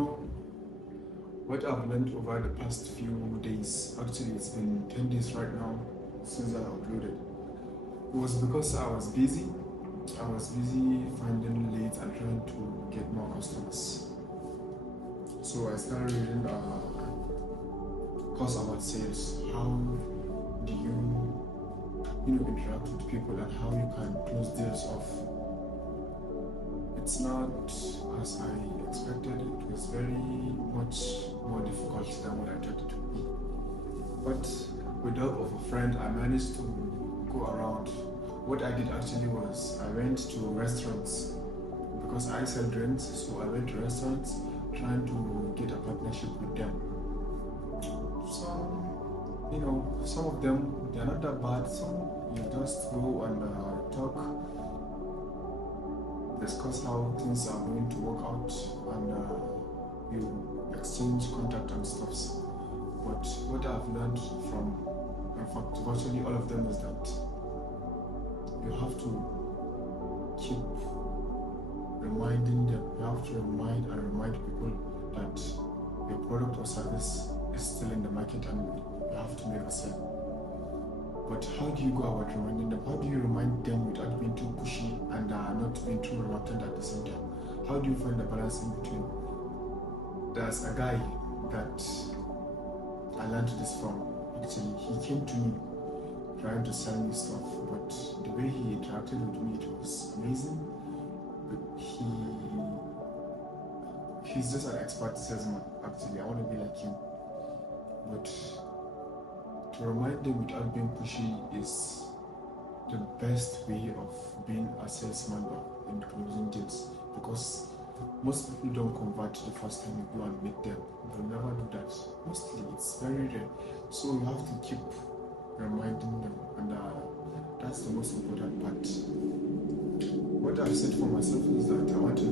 What I've learned over the past few days, actually it's been 10 days right now since I uploaded, it was because I was busy. I was busy finding leads and trying to get more customers. So I started reading a course about sales. How do you interact with people and how you can close deals off. It's not as I expected. It was very much more difficult than what I thought it would be. But with the help of a friend, I managed to go around. What I did actually was I went to restaurants because I sell drinks, so I went to restaurants trying to get a partnership with them. Some of them, they're not that bad. Some you just go and talk, discuss how things are going to work out, and you exchange contact and stuffs. But what I've learned from, in fact, virtually all of them is that you have to keep reminding them. You have to remind people that your product or service is still in the market and you have to make a sale. But how do you go about reminding them? How do you remind them without being too pushy and not being too reluctant at the same time? How do you find the balance in between? There's a guy that I learned this from. Actually, he came to me trying to sell me stuff, but the way he interacted with me, it was amazing. But he's just an expert salesman. Actually, I want to be like him. But to remind them without being pushy is the best way of being a salesman in closing deals, because most people don't convert the first time you go and meet them. They'll never do that. Mostly, it's very rare. So you have to keep reminding them, and that's the most important part. What I've said for myself is that I want to